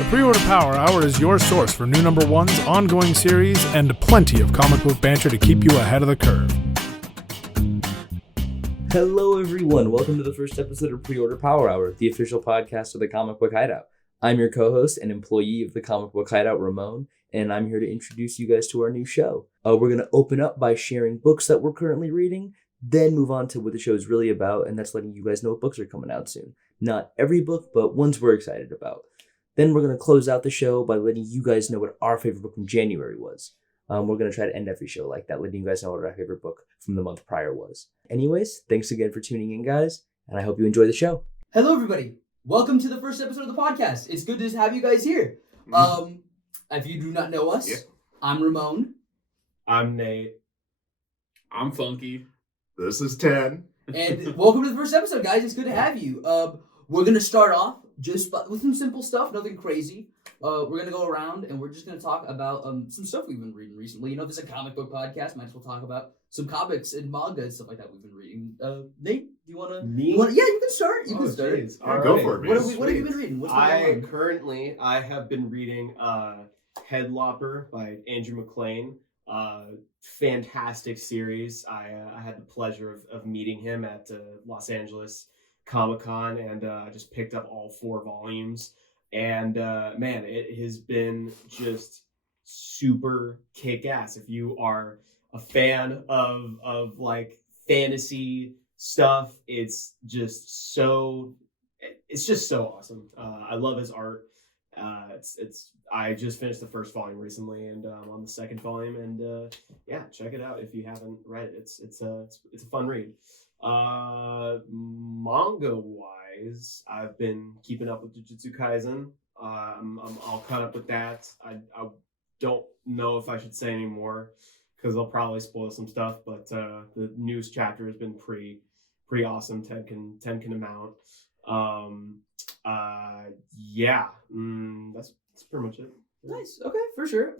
The Pre-Order Power Hour is your source for new number ones, ongoing series, and plenty of comic book banter to keep you ahead of the curve. Hello everyone, welcome to the first episode of Pre-Order Power Hour, the official podcast of the Comic Book Hideout. I'm your co-host and employee of the Comic Book Hideout, Ramon, and I'm here to introduce you guys to our new show. We're going to open up by sharing books that we're currently reading, then move on to what the show is really about, and that's letting you guys know what books are coming out soon. Not every book, but ones we're excited about. Then we're going to close out the show by letting you guys know what our favorite book from January was. We're going to try to end every show like that, letting you guys know what our favorite book from the month prior was. Anyways, thanks again for tuning in, guys, and I hope you enjoy the show. Hello, everybody. Welcome to the first episode of the podcast. It's good to have you guys here. If you do not know us, I'm Ramon. I'm Nate. I'm Funky. This is 10. And welcome to the first episode, guys. It's good to have you. We're going to start off just with some simple stuff, nothing crazy. We're going to go around and we're just going to talk about some stuff we've been reading recently. You know, this is a comic book podcast. Might as well talk about some comics and manga and stuff like that we've been reading. Nate, do you want to? Me? Yeah, you can start. You can start. All go for it, man. What have you been reading? What's going on? I have been reading Headlopper by Andrew MacLean. Fantastic series. I had the pleasure of meeting him at Los Angeles Comic-Con, and I just picked up all 4 volumes. And man, it has been just super kick-ass. If you are a fan of like fantasy stuff, it's just so awesome. I love his art. I just finished the first volume recently, and I'm on the second volume, and yeah, check it out if you haven't read it. It's a fun read. Manga wise, I've been keeping up with Jujutsu Kaisen. I'm all caught up with that. I don't know if I should say any more because I'll probably spoil some stuff, but the news chapter has been pretty awesome. 10 can amount. That's pretty much it. Nice. Okay, for sure.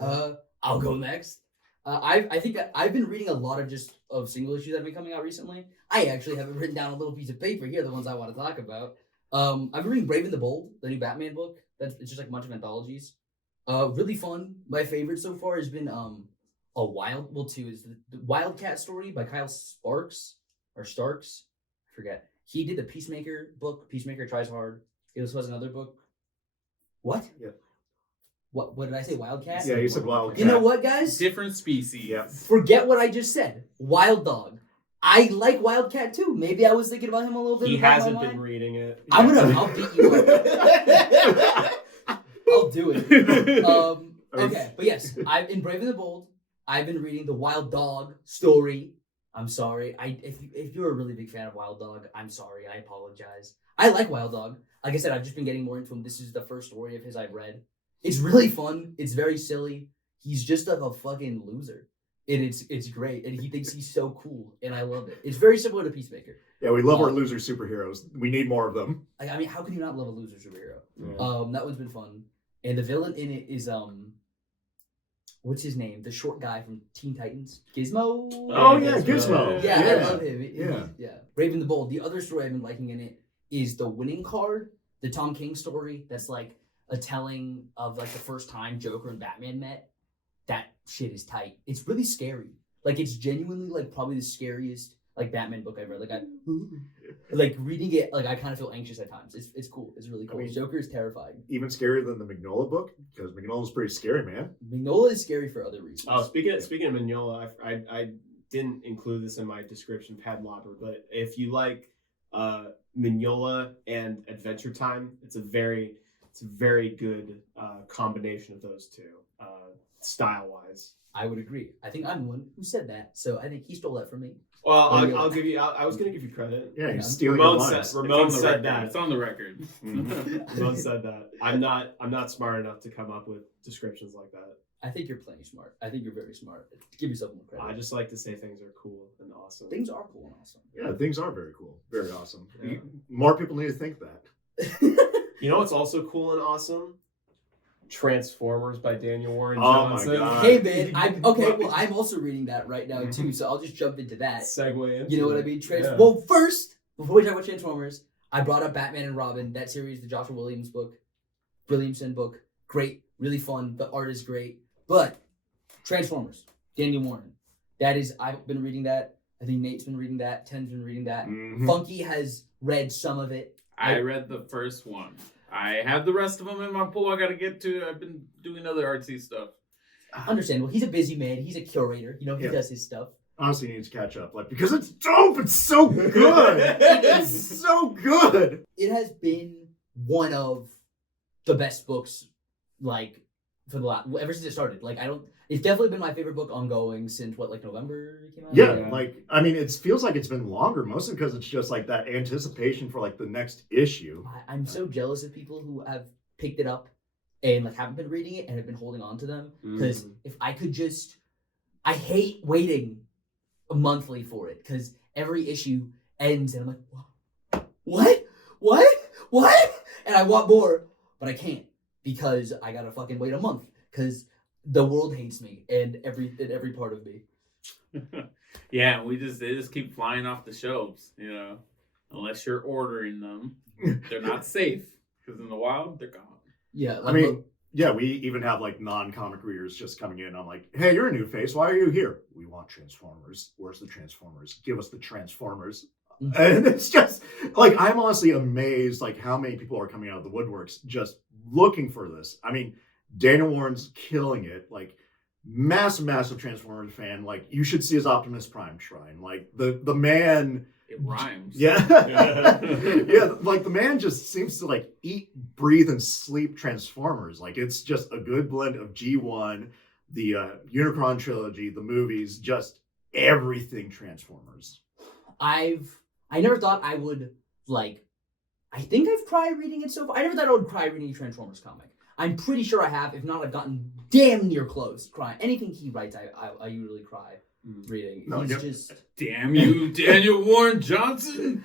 I'll go next. I think that I've been reading a lot of single issues that have been coming out recently. I actually have it written down on a little piece of paper here, the ones I want to talk about. I've been reading Brave and the Bold, the new Batman book. It's just like a bunch of anthologies. Really fun. My favorite so far has been is the Wildcat story by Kyle Starks. I forget. He did the Peacemaker book. Peacemaker Tries Hard. This was another book. What? Yeah. What did I say? Wildcat? Yeah, you said Wildcat. You know what, guys? Different species. Yeah. Forget what I just said. Wild Dog. I like Wildcat too. Maybe I was thinking about him a little bit. He hasn't been reading it. I'll beat you up. I'll do it. Okay, but yes, in Brave and the Bold, I've been reading the Wild Dog story. I'm sorry. If you're a really big fan of Wild Dog, I'm sorry. I apologize. I like Wild Dog. Like I said, I've just been getting more into him. This is the first story of his I've read. It's really fun. It's very silly. He's just like a fucking loser. And it's great. And he thinks he's so cool. And I love it. It's very similar to Peacemaker. Yeah, we love our loser superheroes. We need more of them. I mean, how can you not love a loser superhero? Yeah. That one's been fun. And the villain in it is what's his name? The short guy from Teen Titans, Gizmo. Oh yeah, Gizmo. Yeah, I love him. Yeah. Brave and the Bold. The other story I've been liking in it is the Winning Card, the Tom King story. That's like a telling of like the first time Joker and Batman met. That shit is tight. It's really scary. Like it's genuinely like probably the scariest like Batman book I've read. Like like reading it, like I kind of feel anxious at times. It's cool. It's really cool. I mean, Joker is terrifying. Even scarier than the Mignola book, because Mignola's pretty scary, man. Mignola is scary for other reasons. Oh, speaking of Mignola, I didn't include this in my description, Padlopper, but if you like Mignola and Adventure Time, it's a very good combination of those two, style-wise. I would agree. I think I'm the one who said that, so I think he stole that from me. Well, I'll give you. I was going to give you credit. Yeah, he's stealing your lines. Ramon said that. It's on the record. Ramon said that. I'm not smart enough to come up with descriptions like that. I think you're plenty smart. I think you're very smart. Give yourself more credit. I just like to say things are cool and awesome. Things are cool and awesome. Yeah, things are very cool. Very awesome. Yeah. More people need to think that. You know what's also cool and awesome? Transformers by Daniel Warren Oh my Johnson. God. Hey man, I'm also reading that right now too, so I'll just jump into that. Segue into You know what I mean? Well, first, before we talk about Transformers, I brought up Batman and Robin, that series, the Joshua Williamson book. great, really fun. The art is great. But Transformers, Daniel Warren. I've been reading that. I think Nate's been reading that. Ten's been reading that. Mhm. Funky has read some of it. I read the first one. I have the rest of them in my pool I gotta get to. I've been doing other artsy stuff. Understandable. He's a busy man. He's a curator. He Yeah. does his stuff. Honestly, you need to catch up, like, because it's dope. It's so good. It's so good. It has been one of the best books, like, for the last, ever since it started. Like, it's definitely been my favorite book ongoing since, November it came out? Yeah, like, I mean, it feels like it's been longer, mostly because it's just like that anticipation for like the next issue. I'm so jealous of people who have picked it up and like haven't been reading it and have been holding on to them. Because if I could just, I hate waiting monthly for it because every issue ends and I'm like, what? And I want more, but I can't because I gotta fucking wait a month because the world hates me and every part of me. Yeah, they just keep flying off the shelves, you know. Unless you're ordering them, they're not safe because in the wild they're gone. Yeah, I mean, yeah, we even have like non-comic readers just coming in. I'm like, hey, you're a new face. Why are you here? We want Transformers. Where's the Transformers? Give us the Transformers. And it's just like, I'm honestly amazed like how many people are coming out of the woodworks just looking for this. I mean, Daniel Warren's killing it. Like, massive Transformers fan. Like, you should see his Optimus Prime shrine. Like, the man. It rhymes. Yeah. Yeah, like the man just seems to like eat, breathe, and sleep Transformers. Like, it's just a good blend of G1, the Unicron trilogy, the movies, just everything Transformers. I never thought I would, like, I think I've cried reading it so far. I never thought I would cry reading a Transformers comic. I'm pretty sure I have. If not, I've gotten damn near close crying. Anything he writes, I usually cry reading. No, He's yeah. just... Damn you, Daniel Warren Johnson!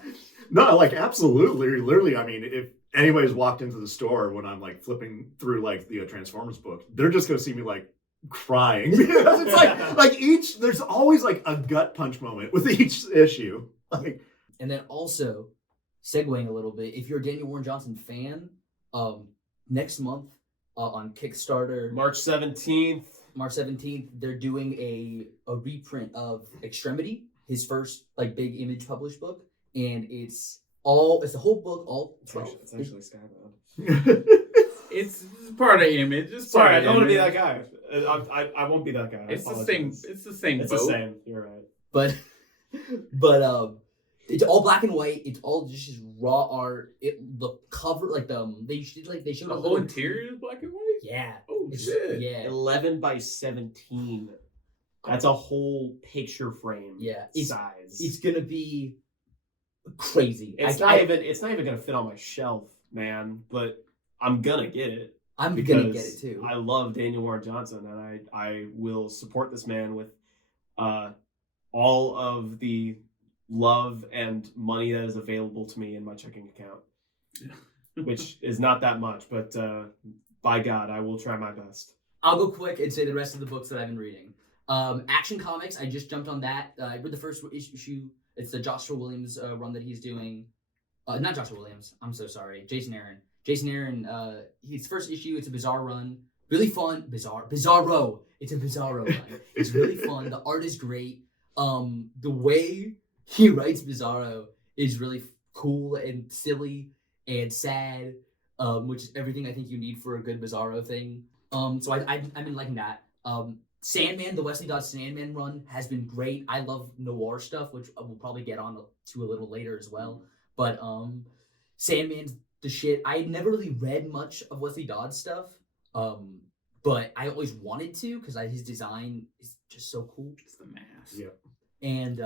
No, like, absolutely. Literally, I mean, if anybody's walked into the store when I'm like flipping through like the Transformers book, they're just gonna see me like crying because it's like each, there's always like a gut punch moment with each issue. Like, And then also, segueing a little bit, if you're a Daniel Warren Johnson fan, next month on Kickstarter, March 17th. March 17th, they're doing a reprint of Extremity, his first like big Image published book, and it's the whole book, all 12. It's actually Skybound. It's part of Image. It's part Sorry, I of don't want to be Image. that guy. I won't be that guy. It's the same. It's the same It's boat. the same. You're right. But it's all black and white. It's all just raw art. The cover, like they showed The a whole little, interior is black and white. yeah. Oh It's- shit! Yeah. 11 by 17. That's a whole picture frame. Yeah, Size. It's gonna be crazy. It's not even gonna fit on my shelf, man. But I'm gonna get it. I'm because gonna get it too. I love Daniel Warren Johnson, and I will support this man with all of the love and money that is available to me in my checking account, which is not that much, but by God, I will try my best. I'll go quick and say the rest of the books that I've been reading. Action Comics, I just jumped on that. I read the first issue. It's the Joshua Williams run that he's doing. Not Joshua Williams. I'm so sorry. Jason Aaron. His first issue. It's a bizarre run. Really fun. Bizarro. It's a bizarro run. It's really fun. The art is great. The way he writes Bizarro is really cool and silly and sad, which is everything I think you need for a good Bizarro thing. So I've been liking that. Sandman, the Wesley Dodds Sandman run has been great. I love noir stuff, which we'll probably get on to a little later as well. But Sandman's the shit. I had never really read much of Wesley Dodds stuff, but I always wanted to because his design is just so cool. It's the mask. Yeah. And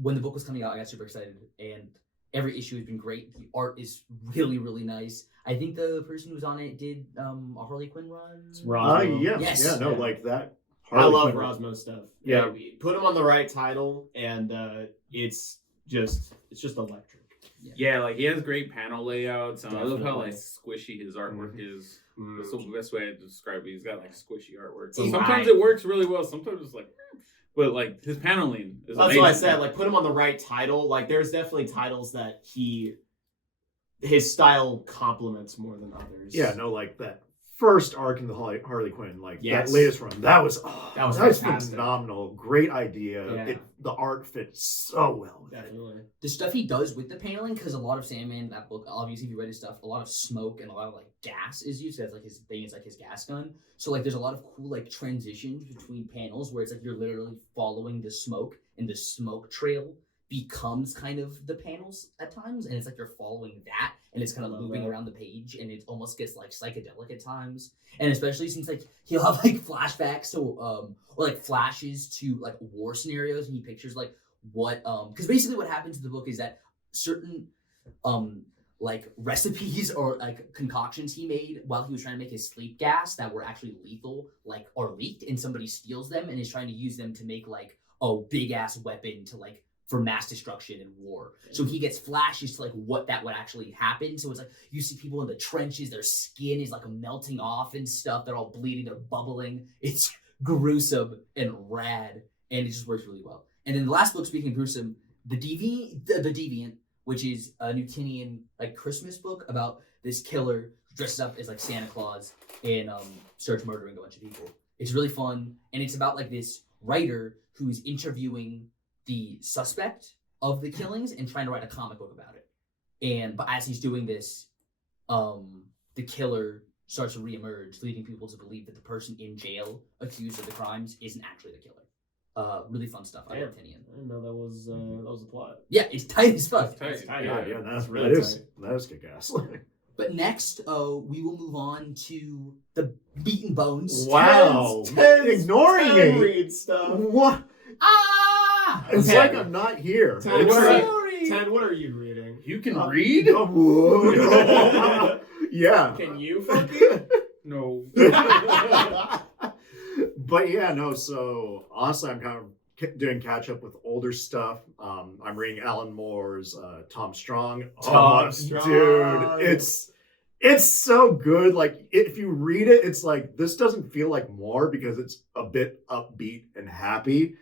when the book was coming out, I got super excited. And every issue has been great. The art is really, really nice. I think the person who's on it did a Harley Quinn run. It's Rosmo. Yeah. Yes. Yeah, no, like that. I love Quinn- Rosmo stuff. Yeah. Put him on the right title, and it's just electric. Yeah, like he has great panel layouts. And I love how Definitely. like squishy his artwork is. Mm. That's the best way to describe it. He's got like squishy artwork. See, Sometimes I- it works really well. Sometimes it's like, but like his paneling is That's amazing. what I said. Like, put him on the right title. Like, there's definitely titles that his style complements more than others. Yeah, no, like that first arc in the Harley Quinn, like Yes. that latest run, that was fantastic. phenomenal. Great idea. Yeah. The art fits so well with it. Definitely. The stuff he does with the paneling, because a lot of Sandman, that book, obviously if you read his stuff, a lot of smoke and a lot of like gas is used. That's like his thing, it's like his gas gun. So like there's a lot of cool like transitions between panels where it's like you're literally following the smoke and the smoke trail becomes kind of the panels at times, and it's like you're following that and it's kind of looping around the page, and it almost gets like psychedelic at times. And especially since like he'll have like flashbacks to or like flashes to like war scenarios, and he pictures like what because basically what happens in the book is that certain like recipes or like concoctions he made while he was trying to make his sleep gas that were actually lethal like are leaked, and somebody steals them and is trying to use them to make like a big ass weapon to like for mass destruction and war. So he gets flashes to like what that would actually happen. So it's like you see people in the trenches, their skin is like melting off and stuff. They're all bleeding, they're bubbling. It's gruesome and rad, and it just works really well. And then the last book, speaking of gruesome, the Deviant, which is a Newtonian like Christmas book about this killer who dresses up as like Santa Claus and starts murdering a bunch of people. It's really fun, and it's about like this writer who's interviewing the suspect of the killings and trying to write a comic book about it. But as he's doing this, the killer starts to reemerge, leading people to believe that the person in jail accused of the crimes isn't actually the killer. Really fun stuff. I love Tinian. I didn't know that was the plot. Yeah, it's tight as fuck. It's tight. Yeah, that's really that is kick ass. But next, we will move on to the Meat and Bones. Wow, ignoring me. Read stuff. What? It's Okay. like I'm not here. Ted, It's Ted, what are you reading? You can read? Yeah. Can you fucking? No. But yeah, no. So honestly, I'm kind of doing catch up with older stuff. I'm reading Alan Moore's Tom Strong. Tom Strong. Dude, it's so good. Like if you read it, it's like this doesn't feel like Moore because it's a bit upbeat and happy,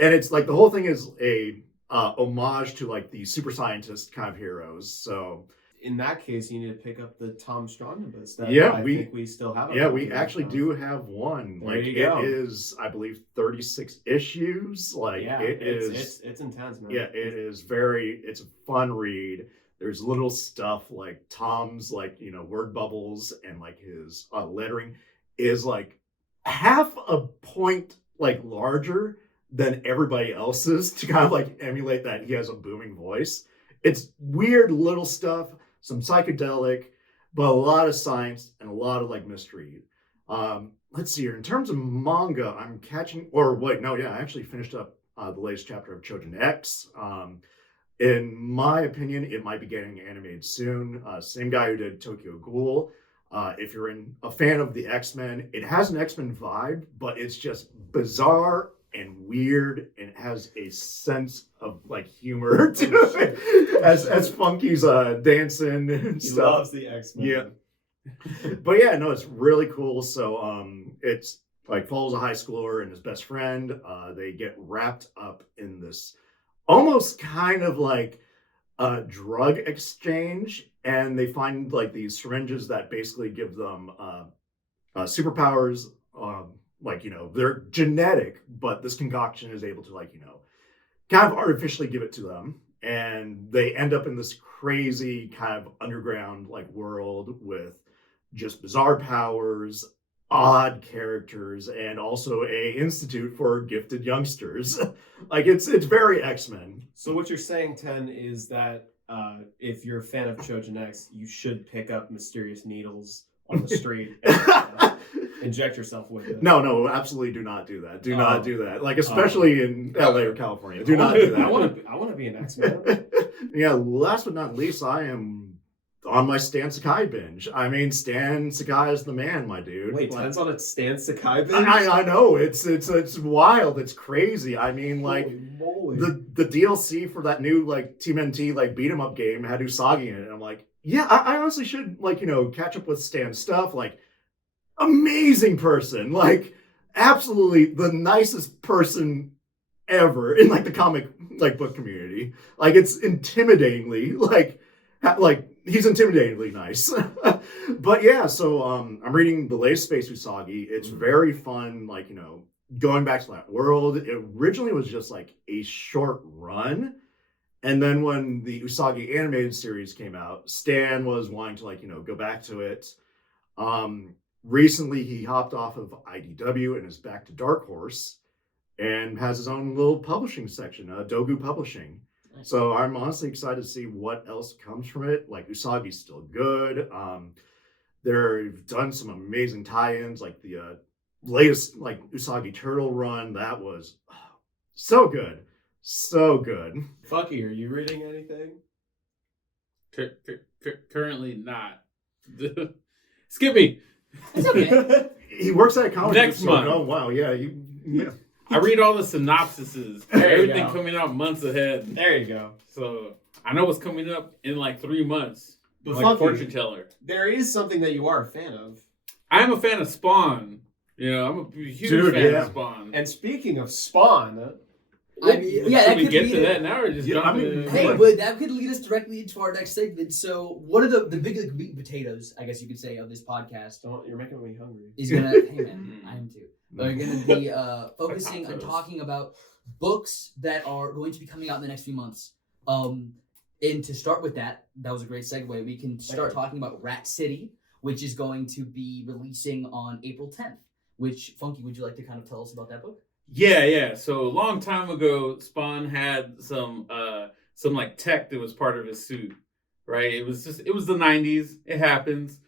and it's like the whole thing is a homage to like the super scientist kind of heroes. So. In that case, you need to pick up the Tom Strong list. I think we still have. Yeah, we actually do have one. There like you it go. is, I believe, 36 issues. Like yeah, it is. It's intense, man. Yeah, it is very. It's a fun read. There's little stuff like Tom's like word bubbles and like his lettering is like half a point like larger than everybody else's to kind of like emulate that he has a booming voice. It's weird little stuff. Some psychedelic, but a lot of science and a lot of like mystery. Let's see here. In terms of manga, I'm catching. I actually finished up the latest chapter of Chojin X. In my opinion, it might be getting animated soon. Same guy who did Tokyo Ghoul. If you're a fan of the X-Men, it has an X-Men vibe, but it's just bizarre and weird, and it has a sense of like humor to it as Funky's dancing and He stuff. loves the X-Men. Yeah. But yeah, no, it's really cool. So it's like follows a high schooler and his best friend. They get wrapped up in this almost kind of like a drug exchange, and they find like these syringes that basically give them superpowers. They're genetic, but this concoction is able to kind of artificially give it to them. And they end up in this crazy kind of underground world with just bizarre powers, odd characters, and also a institute for gifted youngsters. It's very X-Men. So what you're saying, Ten, is that if you're a fan of Chojin X, you should pick up mysterious needles on the street and inject yourself with it. No, absolutely do not do that. Do not do that. Especially in LA or California. Do not do that. I want to be an X-Men. Yeah, last but not least, I am on my Stan Sakai binge. I mean, Stan Sakai is the man, my dude. Wait, Ten's on a Stan Sakai binge? I know. It's wild. It's crazy. I mean, Holy moly. the DLC for that new Team NT beat 'em up game had Usagi in it. And I'm like, yeah, I honestly should catch up with Stan's stuff. Amazing person, absolutely the nicest person ever in the comic book community. It's intimidatingly like he's intimidatingly nice. But yeah, so I'm reading the latest Space Usagi. It's very fun, like, you know, going back to that world. It originally was just like a short run. And then when the Usagi animated series came out, Stan was wanting to, like, you know, go back to it. Recently he hopped off of IDW and is back to Dark Horse and has his own little publishing section, Dogu Publishing. So I'm honestly excited to see what else comes from it. Like, Usagi's still good. They've done some amazing tie-ins, like the latest like Usagi Turtle run. That was so good. So good. Fucky, are you reading anything? Currently not. Skip me. It's okay. He works at a comic book Next store. month. Oh wow, yeah. I read all the synopsises. There you Everything go. coming out months ahead. There you go. So I know what's coming up in like 3 months. But Like Funky, fortune teller. there is something that you are a fan of. I'm a fan of Spawn. You know, I'm a huge Dude, fan yeah. of Spawn. And speaking of Spawn, I mean, yeah, Should that we could get lead to that now or just Yeah, jump I mean, into Hey, Like- but that could lead us directly into our next segment. So, what are the big like, meat and potatoes, I guess you could say, of this podcast? you're making me hungry. Is gonna, hey man, I am too. We're gonna be focusing on tacos. talking about books that are going to be coming out in the next few months. And to start with that was a great segue. We can start talking about Rat City, which is going to be releasing on April 10th. Which, Funky, would you like to kind of tell us about that book? Yeah. So a long time ago, Spawn had some like tech that was part of his suit, right? It was the 90s. It happens.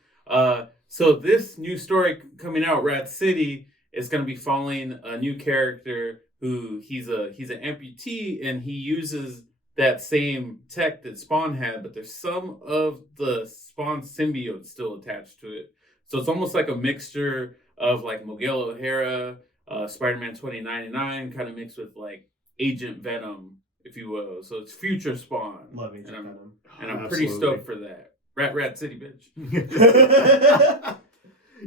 So this new story coming out, Rat City, is going to be following a new character who he's an amputee, and he uses that same tech that Spawn had, but there's some of the Spawn symbiote still attached to it. So it's almost like a mixture of like Miguel O'Hara, Spider-Man 2099, kind of mixed with like Agent Venom, if you will. So it's future Spawn. Love Agent and Venom. I'm pretty Absolutely. stoked for that. Rat City, bitch.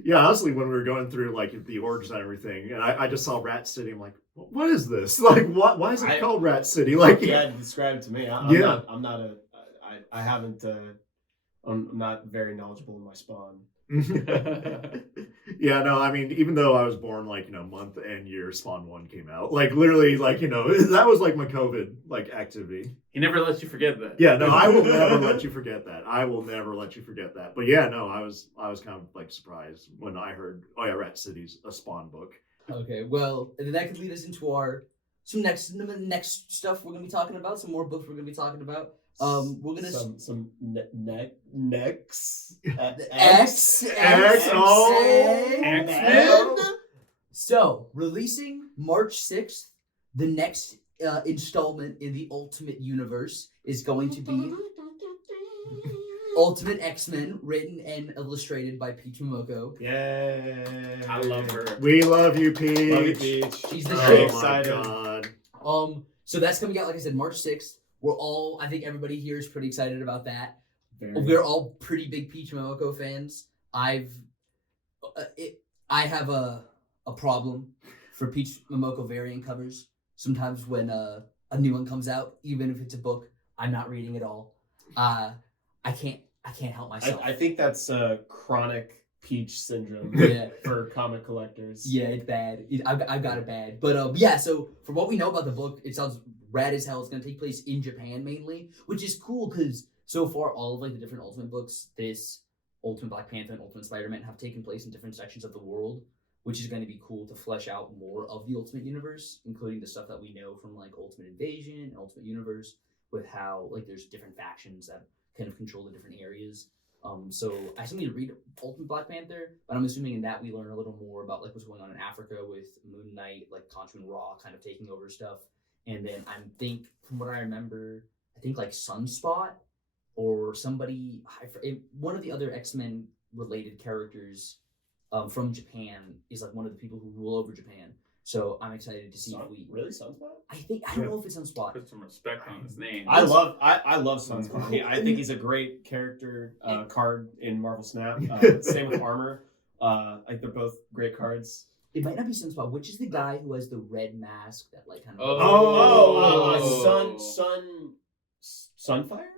Yeah, honestly, when we were going through like the origins and everything, and I just saw Rat City, I'm like, what is this? Like, why is it called Rat City? Like, Yeah, describe it to me. I'm not very knowledgeable in my Spawn. Yeah, no, I mean, even though I was born like, you know, month and year Spawn 1 came out, like literally, like, you know, that was like my COVID like activity. He never lets you forget that. Yeah, no, I will never let you forget that. I will never let you forget that. But yeah, no, I was kind of like surprised when I heard, oh yeah, Rat City's a Spawn book. Okay, well, and then that could lead us into some next stuff we're gonna be talking about. Some more books we're gonna be talking about. We're gonna some next X-Men. So, releasing March 6th, the next installment in the Ultimate Universe is going to be Ultimate X-Men, written and illustrated by Peach Momoko. Yay! I love her. We love you, Peach. Love you, Peach. She's the Very shit. excited. God. So that's coming out, like I said, March 6th. I think everybody here is pretty excited about that. Very. We're all pretty big Peach Momoko fans. I have a problem for Peach Momoko variant covers. Sometimes when a new one comes out, even if it's a book, I'm not reading it all. I can't help myself. I think that's chronic Peach syndrome Yeah. for comic collectors. Yeah, it's bad. I've got it bad. But yeah, so from what we know about the book, it sounds rad as hell. It's going to take place in Japan mainly, which is cool because so far all of like the different Ultimate books, this Ultimate Black Panther and Ultimate Spider-Man, have taken place in different sections of the world, which is going to be cool to flesh out more of the Ultimate Universe, including the stuff that we know from like Ultimate Invasion and Ultimate Universe, with how like there's different factions that kind of control the different areas. So I still need to read Ultimate Black Panther, but I'm assuming in that we learn a little more about like what's going on in Africa with Moon Knight, like Contra and Raw kind of taking over stuff. And then from what I remember, I think like Sunspot or somebody, one of the other X-Men related characters from Japan is like one of the people who rule over Japan. So I'm excited to see if we really Sunspot. I don't know if it's Sunspot. Put some respect on his name. I love Sunspot. I think he's a great character card in Marvel Snap. Same with Armor. Like they're both great cards. It might not be Sunspot. Which is the guy who has the red mask that like kind of Sunfire.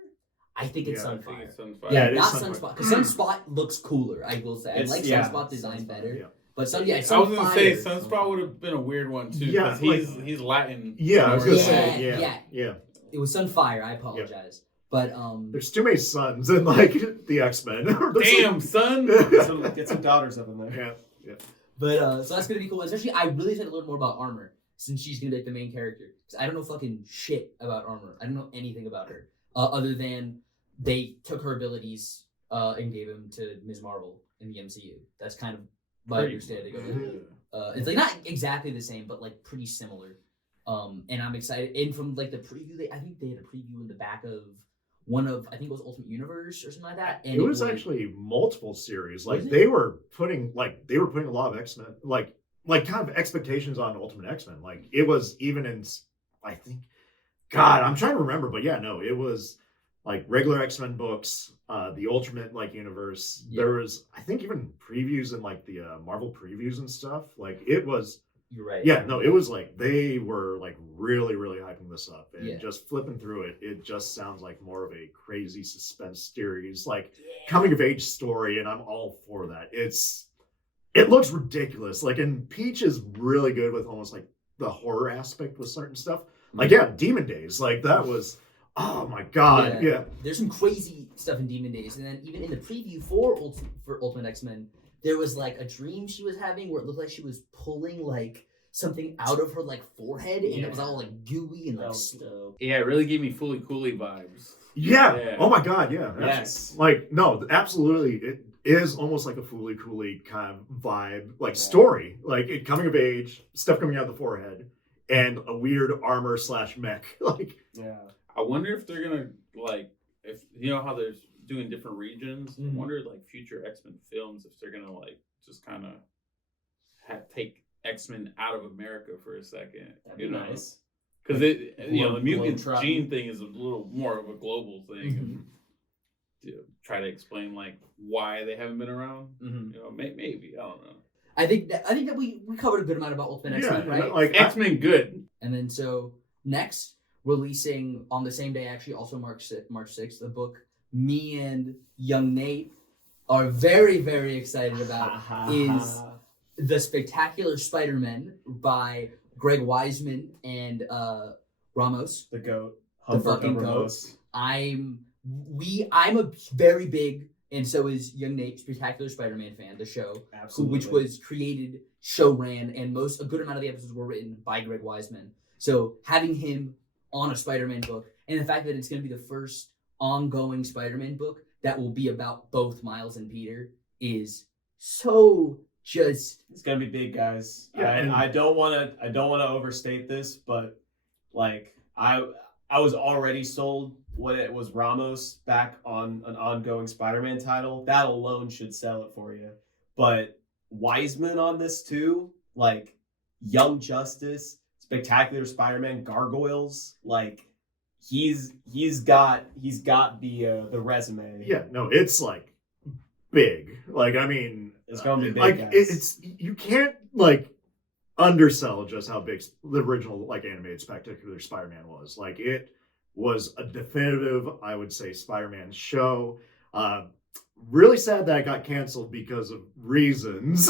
I think it's Yeah, I I think Sunfire. it's Sunfire. Yeah, it is not Sunfire. Sunspot, because Sunspot looks cooler. I will say I It's- like yeah, Sunspot design Sunspot, better, yeah. but it's I was Sunfire. gonna say Sunspot would have been a weird one too, Yeah, because like- he's Latin. Yeah, I was gonna Yeah, say, yeah. It was Sunfire. I apologize, but There's too many sons in like the X-Men. Damn, son. Get some daughters up in there. Yeah. But so that's gonna be cool. Especially, I really excited to learn more about Armor since she's gonna be like the main character. Because I don't know fucking shit about Armor. I don't know anything about her other than they took her abilities and gave them to Ms. Marvel in the MCU. That's kind of my understanding of it. It's like not exactly the same, but like pretty similar. And I'm excited. And from like the preview, I think they had a preview in the back of one of, I think it was Ultimate Universe or something like that. And it was actually multiple series. Like Was it? they were putting a lot of X-Men like kind of expectations on Ultimate X-Men. Like it was even in, I think, God, I'm trying to remember, but yeah, no, it was like regular X-Men books, the Ultimate like universe. Yeah. There was, I think, even previews in like the Marvel previews and stuff. Like it was. You're right. Yeah, no, it was like they were like really, really hyping this up, and Yeah. just flipping through it, it just sounds like more of a crazy suspense series, like coming of age story, and I'm all for that. It looks ridiculous, like, and Peach is really good with almost like the horror aspect with certain stuff. Like, yeah, Demon Days, like that was, oh my god, yeah. There's some crazy stuff in Demon Days, and then even in the preview for Ultimate X-Men, there was like a dream she was having where it looked like she was pulling like something out of her like forehead, and it was all like gooey and like. Yeah, it really gave me Fooly Cooley vibes. Yeah. Oh my god, yeah. Yes. Like, no, absolutely. It is almost like a Fooly Cooley kind of vibe, like story. Like it coming of age, stuff coming out of the forehead, and a weird armor / mech. Like, Yeah. I wonder if they're gonna like, if you know how there's doing different regions. Mhm. I wonder like future X-Men films if they're gonna like just kind of take X-Men out of America for a second. That'd be nice. Because the mutant Globetrotting. gene thing is a little more of a global thing. Mhm. And, try to explain like why they haven't been around. Mhm. You know, maybe I don't know. I think that we covered a good amount about Ultimate yeah, X-Men, right? like X-Men good. And then so next, releasing on the same day, actually also March 6th, the book me and young Nate are very, very excited about is The Spectacular Spider-Man by Greg Weisman and Ramos. The goat. The fucking Ramos. I'm a very big, and so is young Nate, Spectacular Spider-Man fan, the show. Absolutely. Which was created, show ran, and a good amount of the episodes were written by Greg Weisman. So having him on a Spider-Man book, and the fact that it's going to be the first ongoing Spider-Man book that will be about both Miles and Peter is so just. It's gonna be big, guys. Yeah, and- I don't want to overstate this, but like I was already sold when it was Ramos back on an ongoing Spider-Man title. That alone should sell it for you. But Weisman on this too, like Young Justice, Spectacular Spider-Man, Gargoyles, like he's got the resume. yeah, no, it's like big. Like, I mean, It's gonna be big, like guys. it's you can't like undersell just how big the original like animated Spectacular Spider-Man was. Like it was a definitive, I would say, Spider-Man show. Really sad that it got canceled because of reasons.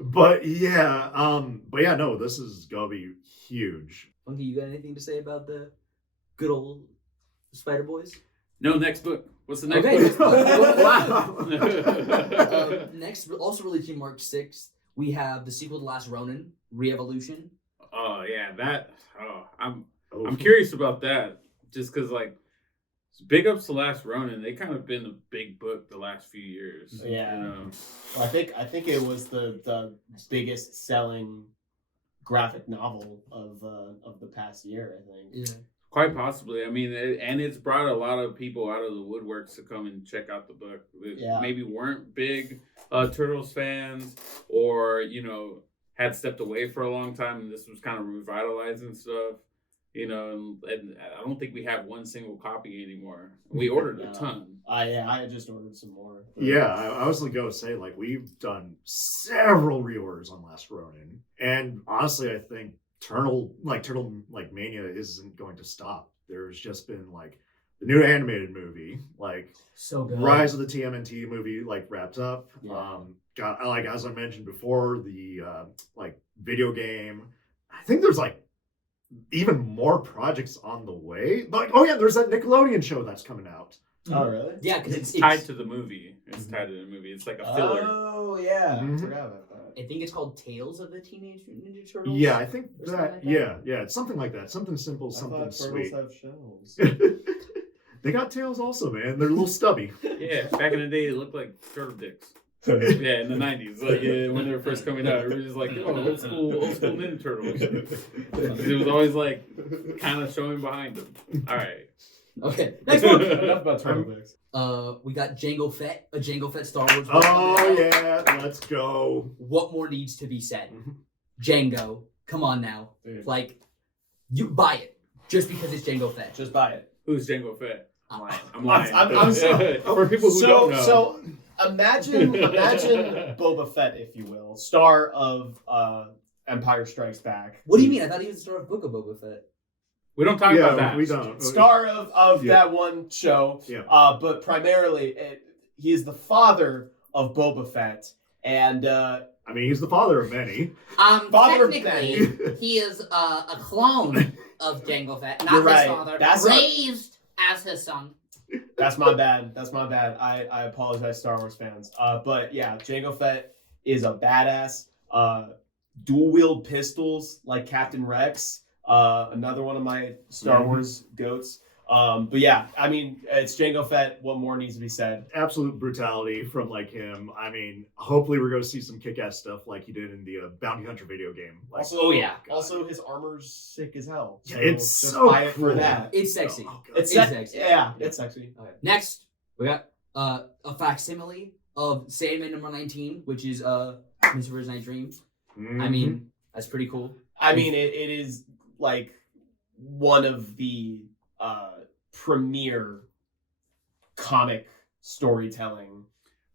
But yeah, no, this is gonna be huge. Funky, you got anything to say about the good old Spider Boys? No, next book. What's the next Okay, book? Wow. Next, also releasing March 6th, we have the sequel to Last Ronin, Re-Evolution. Oh yeah, that. Oh, I'm Oh. curious about that. Just because like, big ups to Last Ronin. They kind of been a big book the last few years. Yeah. You know? I think it was the biggest selling graphic novel of the past year. I think. Yeah. Quite possibly. I mean, and it's brought a lot of people out of the woodworks to come and check out the book. That Yeah. maybe weren't big Turtles fans, or had stepped away for a long time, and this was kind of revitalizing stuff. And I don't think we have one single copy anymore. We ordered a ton. I just ordered some more. Yeah, I was gonna say, like, we've done several reorders on Last Ronin, and honestly, I think Turtle Mania isn't going to stop. There's just been like the new animated movie, like So good. Rise of the TMNT movie, like wrapped up. Yeah. Got like as I mentioned before, the like video game. I think there's like even more projects on the way. Like, oh yeah, there's that Nickelodeon show that's coming out. Oh, really? Yeah, because It's tied to the movie. It's tied to the movie. It's like a filler. Oh, yeah. Mhm. I forgot about that. I think it's called Tales of the Teenage Mutant Ninja Turtles. Yeah, I think Or something that. like that? Yeah, it's something like that. Something simple, I something thought sweet. turtles have shells. They got tails also, man. They're a little stubby. Yeah, back in the day, it looked like turtle dicks. Yeah, in the 90s. Like, yeah, when they were first coming out, it was just like, oh, old school Ninja Turtles. It was always like kind of showing behind them. All right. Okay, next one. Enough about turtle dicks. We got Jango Fett, a Jango Fett Star Wars. Oh yeah, let's go. What more needs to be said? Django, come on now. Dude. Like, you buy it just because it's Jango Fett. Just buy it. Who's Jango Fett? I'm lying. I'm lying. I'm sorry. For people who don't know. So imagine Boba Fett, if you will, star of Empire Strikes Back. What do you mean? I thought he was the star of Book of Boba Fett. we don't talk about that. we don't. Star of Yeah. that one show. Yeah. But primarily, he is the father of Boba Fett. And I mean, he's the father of many. Father of Technically, he is a clone of Jango Fett, not You're his right. father, That's raised as his son. that's my bad. That's my bad. I apologize, Star Wars fans. But yeah, Jango Fett is a badass. Dual wield pistols like Captain Rex. Another one of my Star Wars goats. But yeah, I mean, it's Jango Fett. What more needs to be said? Absolute brutality from like him. I mean, hopefully we're going to see some kick-ass stuff like he did in the Bounty Hunter video game. Like, Also, oh, yeah. God. Also, his armor's sick as hell. Yeah, So it's just so buy it for cool. that. It's sexy. Oh, God. It's It's sexy. sexy. Yeah, it's sexy. Okay. Next, we got a facsimile of Sandman number 19, which is Midsummer's Night Dream. I mean, that's pretty cool. I mean, it is like one of the premier comic storytelling.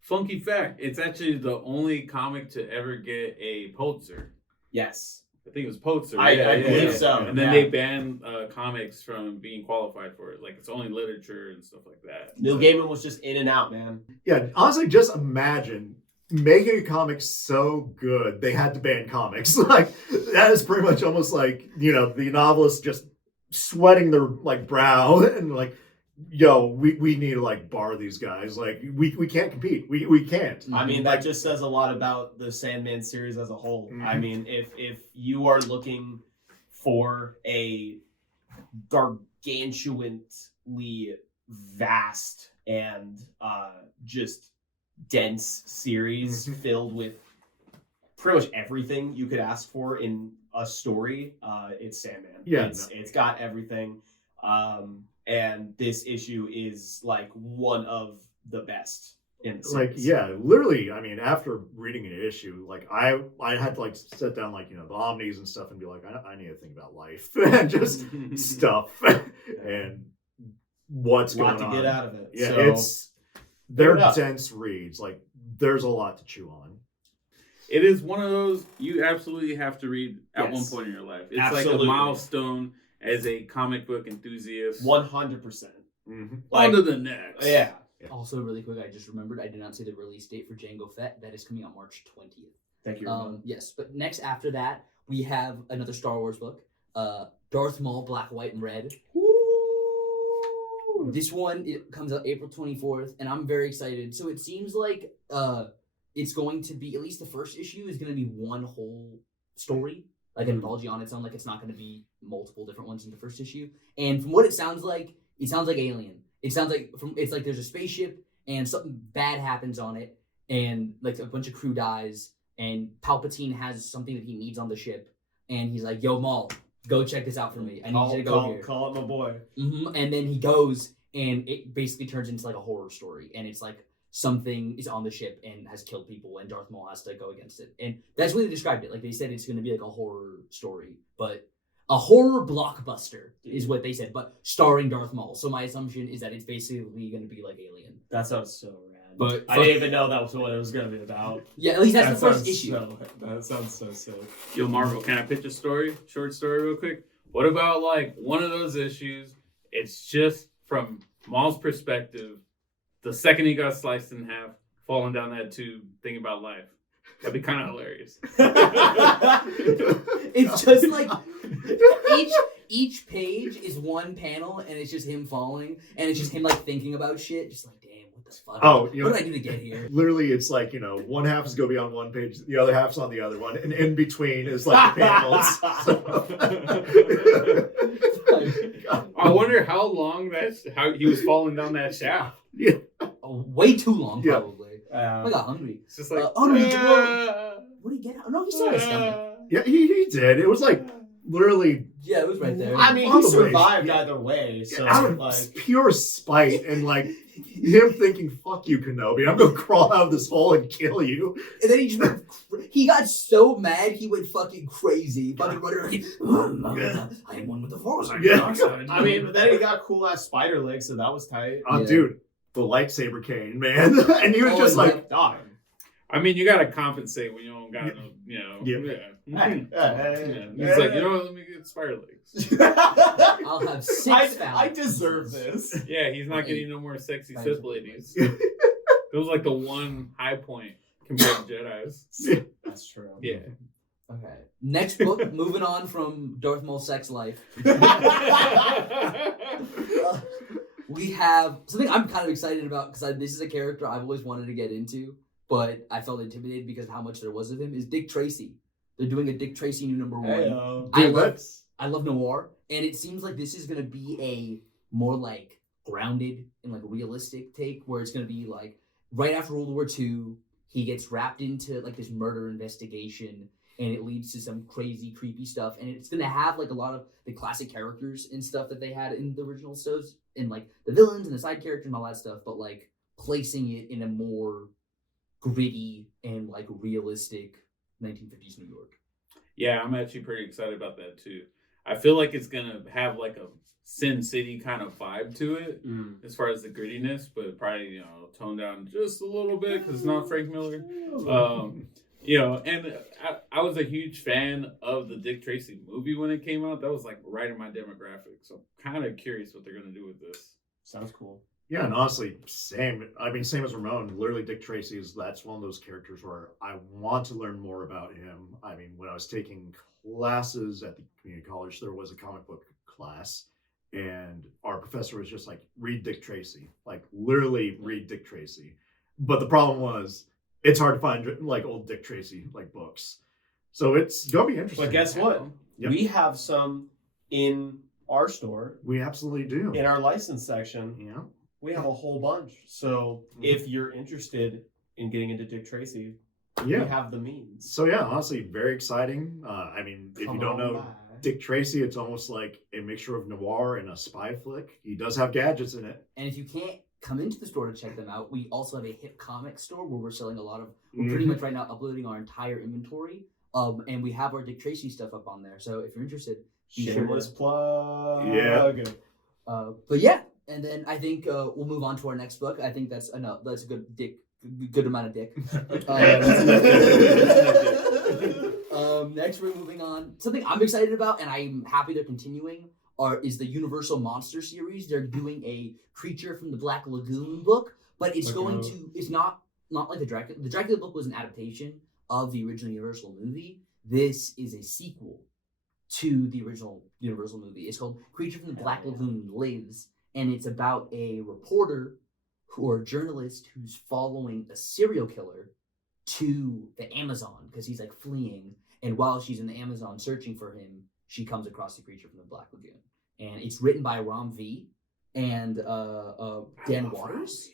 Funky fact, it's actually the only comic to ever get a Pulitzer. Yes. I think it was Pulitzer. I believe so. And then Yeah. they banned comics from being qualified for it. Like, it's only literature and stuff like that. Neil Gaiman was just in and out, man. yeah, honestly, just imagine making a comic so good they had to ban comics. Like, that is pretty much almost like, you know, the novelist just sweating their like brow and like, yo, we need to like bar these guys. Like, we can't compete. We can't. I mean, that just says a lot about the Sandman series as a whole. Mhm. I mean, if you are looking for a gargantuanly vast and just dense series filled with pretty much everything you could ask for in a story, it's Sandman. Yeah, It's got everything. And this issue is like one of the best in the Like, series. yeah, literally, I mean, after reading an issue, like I had to like sit down like, you know, the omnis and stuff and be like, I need to think about life and just stuff and what's a lot going to on. get out of it. Yeah, So, they're it up. dense reads. Like, there's a lot to chew on. It is one of those you absolutely have to read at Yes. one point in your life. It's Absolutely. like a milestone as a comic book enthusiast. 100%. On to the next. Yeah. Also, really quick, I just remembered I did not say the release date for Jango Fett. That is coming out March 20th. Thank you. Ramon. Yes, but next after that, we have another Star Wars book, Darth Maul, Black, White, and Red. This one, it comes out April 24th, and I'm very excited. So it seems like it's going to be, at least the first issue is going to be one whole story, like an anthology on its own. Like, it's not going to be multiple different ones in the first issue. And from what it sounds like Alien. It sounds like it's like there's a spaceship and something bad happens on it, and like a bunch of crew dies, and Palpatine has something that he needs on the ship, and he's like, "Yo, Maul, go check this out for me. I need you to go here." Call it my boy. And then he goes, and it basically turns into like a horror story, and it's like something is on the ship and has killed people, and Darth Maul has to go against it. And that's what they described it. Like, they said it's going to be like a horror story, but a horror blockbuster is what they said, but starring Darth Maul. So my assumption is that it's basically going to be like Alien. That sounds so rad. But I didn't even know that was what it was going to be about. Yeah, at least that's That the first sounds issue. That sounds so sick. Yo, Marvel, can I pitch a short story real quick? What about like one of those issues? It's just from Maul's perspective, the second he got sliced in half, falling down that tube, thinking about life. That'd be kind of hilarious. It's just like each page is one panel, and it's just him falling, and it's just him like thinking about shit, just like, damn, what the fuck? Oh, what did I do to get here? Literally, it's like, one half is going to be on one page, the other half's on the other one, and in between is like the panels. I wonder how long how he was falling down that shaft. Yeah. Oh, way too long, Yeah. probably. I got hungry. It's just like, Oh, no, what did he get out? No, he still had a stomach. Yeah, he did. It was like literally Yeah, it was right there. I mean, On he the way. survived Yeah. either way. So out of like, pure spite and like him thinking, "Fuck you, Kenobi! I'm gonna crawl out of this hole and kill you." And then he just went, he got so mad he went fucking crazy. Fucking running around. I am one with the Force. I'm Yeah. dark side. I mean, but then he got cool ass spider legs, so that was tight. Yeah. Dude, the lightsaber cane, man, and he was Oh, just and like, Dog. I mean, you gotta compensate when you don't got no, Yeah. He's like, let me get spider legs. I'll have 6 I phalanxes. deserve this. Yeah, he's not getting no more sexy Sith ladies. It was like the one high point compared to Jedi's. That's true. Yeah. Okay. Next book, moving on from Darth Maul's sex life. We have something I'm kind of excited about because this is a character I've always wanted to get into, but I felt intimidated because of how much there was of him. Is Dick Tracy? They're doing a Dick Tracy new number 1. Hey-o. I love noir, and it seems like this is gonna be a more like grounded and like realistic take, where it's gonna be like right after World War II, he gets wrapped into like this murder investigation, and it leads to some crazy, creepy stuff, and it's gonna have like a lot of the classic characters and stuff that they had in the original shows, and like the villains and the side characters and all that stuff, but like placing it in a more gritty and like realistic 1950s New York. Yeah, I'm actually pretty excited about that too. I feel like it's gonna have like a Sin City kind of vibe to it as far as the grittiness, but probably toned down just a little bit because it's not Frank Miller. And I was a huge fan of the Dick Tracy movie when it came out. That was like right in my demographic, so I'm kind of curious what they're gonna do with this. Sounds cool. Yeah, and honestly, same. I mean, same as Ramon. Literally, Dick Tracy that's one of those characters where I want to learn more about him. I mean, when I was taking classes at the community college, there was a comic book class, and our professor was just like, "Read Dick Tracy." Like, literally, read Dick Tracy. But the problem was, it's hard to find like old Dick Tracy like books. So it's gonna be interesting. But guess what? Yep. We have some in our store, We absolutely do. in our license section. Yeah. We have a whole bunch. So if you're interested in getting into Dick Tracy, we have the means. So yeah, honestly, very exciting. I mean, if you don't know Dick Tracy, it's almost like a mixture of noir and a spy flick. He does have gadgets in it. And if you can't come into the store to check them out, we also have a hip comic store where we're selling a lot of, we're pretty much right now uploading our entire inventory. And we have our Dick Tracy stuff up on there. So if you're interested, be sure Shameless plug. Yeah. but yeah, and then I think we'll move on to our next book. I think that's enough. That's a good amount of dick. Next, we're moving on. Something I'm excited about, and I'm happy they're continuing, is the Universal Monster series. They're doing a Creature from the Black Lagoon book, but it's it's not like the Dracula. The Dracula book was an adaptation of the original Universal movie. This is a sequel to the original Universal movie. It's called Creature from the Black Lagoon Lives, and it's about a reporter or a journalist who's following a serial killer to the Amazon because he's like fleeing, and while she's in the Amazon searching for him, she comes across the Creature from the Black Lagoon. And it's written by Ram V and Dan Waters.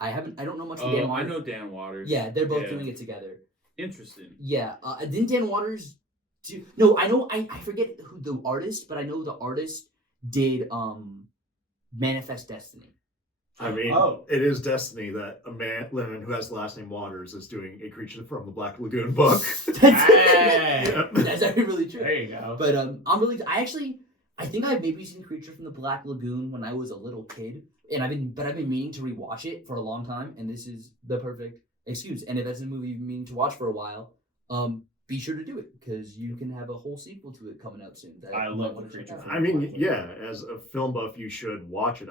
I don't know much of Dan Waters. I know Dan Waters. Yeah, they're both doing it together. Interesting. Yeah, didn't Dan Waters do? No, I forget who the artist, but I know the artist did Manifest Destiny. I mean, it is destiny that a man who has the last name Waters is doing a Creature from the Black Lagoon book. That's actually really true. There you go. But I think I've maybe seen Creature from the Black Lagoon when I was a little kid, and I've been meaning to rewatch it for a long time, and this is the perfect excuse. And if that's a movie you've been meaning to watch for a while, be sure to do it because you can have a whole sequel to it coming out soon. I love the Creature. I mean, yeah, as a film buff, you should watch it.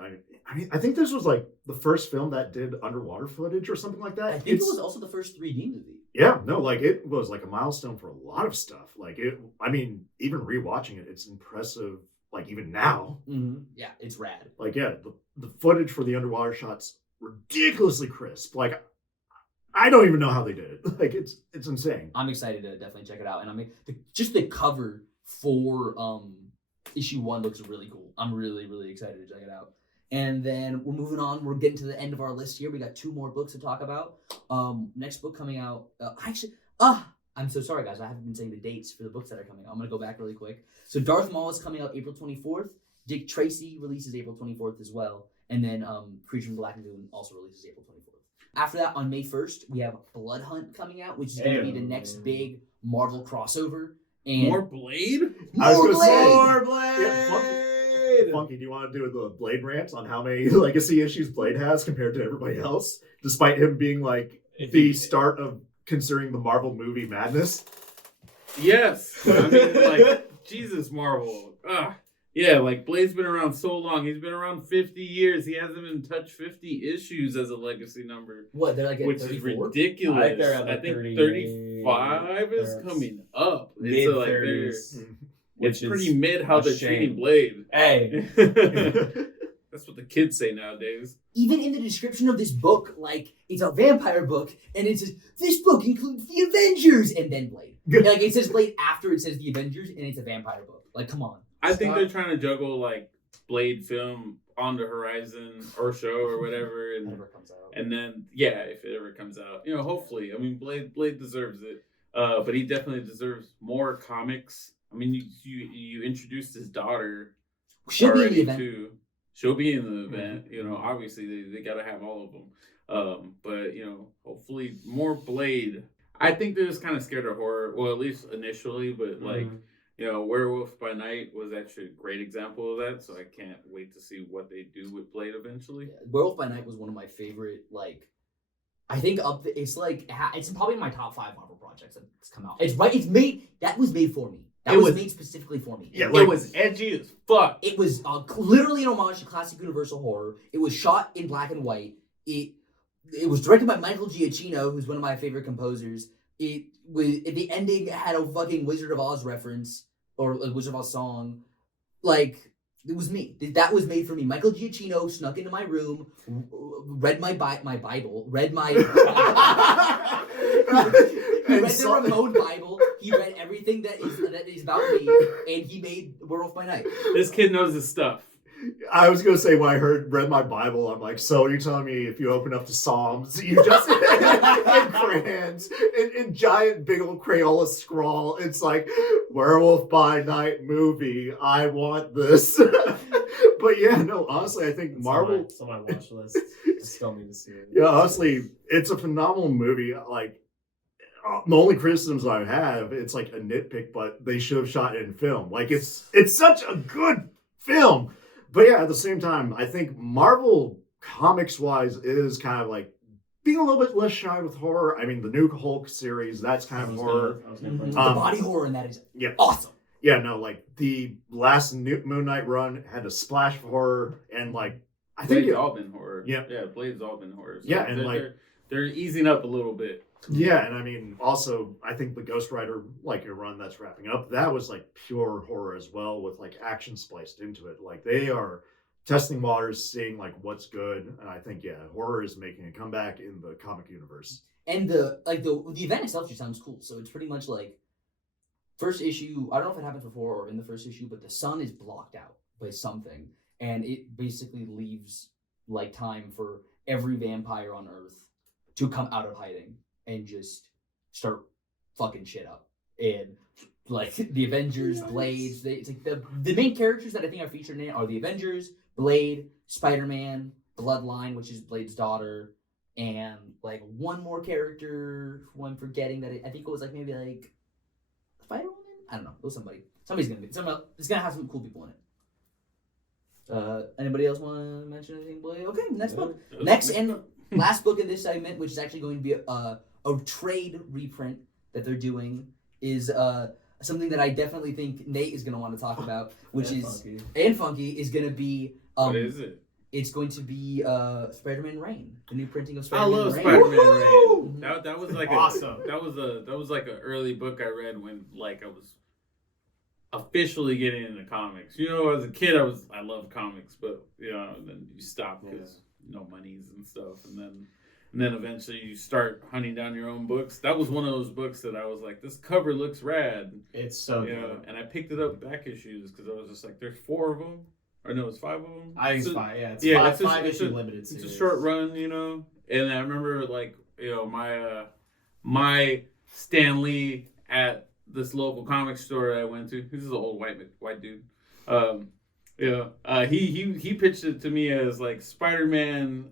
I mean, I think this was like the first film that did underwater footage or something like that. I think it was also the first 3D movie. Yeah, no, like it was like a milestone for a lot of stuff. Like it, I mean, even rewatching it, it's impressive. Like even now, Yeah, it's rad. like yeah, the footage for the underwater shots ridiculously crisp. Like I don't even know how they did it. Like it's insane. I'm excited to definitely check it out, and just the cover for issue 1 looks really cool. I'm really excited to check it out. And then we're moving on. We're getting to the end of our list here. We got 2 more books to talk about. Next book coming out. I'm so sorry, guys. I haven't been saying the dates for the books that are coming out. I'm going to go back really quick. So Darth Maul is coming out April 24th. Dick Tracy releases April 24th as well. And then Creature from the Black Lagoon also releases April 24th. After that, on May 1st, we have Blood Hunt coming out, which is going to be the next big Marvel crossover. And More Blade? More Blade! More Blade! Yeah, Funky, do you want to do the Blade rant on how many legacy issues Blade has compared to everybody else, despite him being like the start of considering the Marvel movie madness? Yes. I mean, like, Jesus, Marvel. Yeah, like, Blade's been around so long. He's been around 50 years. He hasn't even touched 50 issues as a legacy number. What, they're like at which 34? is ridiculous. I think they're at I think 30, 35 is coming up. Mid So, like, 30s. it's pretty mid how they're treating Blade. Hey. That's what the kids say nowadays. Even in the description of this book, like, it's a vampire book, and it says, this book includes the Avengers, and then Blade. Like, it says Blade after it says the Avengers, and it's a vampire book. Like, come on. I think they're trying to juggle, like, Blade film on the horizon or show or whatever. And, Whenever it comes out. and then, yeah, if it ever comes out. You know, hopefully. I mean, Blade deserves it. But he definitely deserves more comics. I mean, you introduced his daughter. She'll be in the already, event. too. She'll be in the event. You know, obviously they got to have all of them. But, you know, hopefully more Blade. I think they're just kind of scared of horror. Well, at least initially. But, like, you know, Werewolf by Night was actually a great example of that. So I can't wait to see what they do with Blade eventually. Yeah, Werewolf by Night was one of my favorite, like, I think it's probably in my top 5 Marvel projects that's come out. That was made for me. That was made specifically for me. Yeah, It was edgy as fuck. It was literally an homage to classic Universal horror. It was shot in black and white. It was directed by Michael Giacchino, who's one of my favorite composers. The ending had a fucking Wizard of Oz reference or a Wizard of Oz song. Like, it was me. That was made for me. Michael Giacchino snuck into my room, read my Bible, read my he read the Ramon Bible. He read everything that is about me, and he made Werewolf by Night. This kid knows his stuff. I was gonna say when I read my Bible, I'm like, so you're telling me if you open up the Psalms, you just in crayons, in giant big old Crayola scrawl, it's like Werewolf by Night movie. I want this. But yeah, no, honestly, I think Marvel. It's on my watch list. I still need to see it. Yeah, honestly, it's a phenomenal movie. Like, the only criticisms I have, it's like a nitpick, but they should have shot it in film. Like, it's such a good film. But yeah, at the same time, I think Marvel comics-wise is kind of like being a little bit less shy with horror. I mean, the new Hulk series, that's kind of horror. The body horror in that is awesome. Yeah, no, like the last Moon Knight run had a splash of horror, and like I think Blade's all been horror. Yeah, Blade's all been horror. So yeah, and they're easing up a little bit. Yeah, and I mean, also, I think the Ghost Rider, like, a run that's wrapping up, that was, like, pure horror as well, with, like, action spliced into it. Like, they are testing waters, seeing, like, what's good, and I think, yeah, horror is making a comeback in the comic universe. And the event itself just sounds cool, so it's pretty much like, first issue, I don't know if it happens before or in the first issue, but the sun is blocked out by something, and it basically leaves, like, time for every vampire on Earth to come out of hiding and just start fucking shit up. And like the Avengers, Blade, it's like the main characters that I think are featured in it are the Avengers, Blade, Spider-Man, Bloodline, which is Blade's daughter, and like one more character who I'm forgetting that I think it was like maybe like Spider-Man? I don't know. It was somebody. It's gonna have some cool people in it. Anybody else want to mention anything, Blade? Okay, next book. Next and last book in this segment, which is actually going to be a trade reprint that they're doing, is something that I definitely think Nate is going to want to talk about, which is Funky is going to be what is it? it's going to be Spider-Man Reign, the new printing of I Spider-Man love Reign. Spider-Man Woohoo! Rain. That was like Awesome. That was like an early book I read when like I was officially getting into comics. You know, as a kid, I loved comics, but you know, then you stop because monies and stuff, and then eventually you start hunting down your own books. That was one of those books that I was like, this cover looks rad. It's so good. And I picked it up back issues because I was just like, there's 4 of them. Or no, it's 5 of them. I think it's 5. Yeah, it's it's five it's issue limited series. It's a short run, you know. And I remember like, my Stan Lee at this local comic store I went to. This is an old white dude. He pitched it to me as like Spider-Man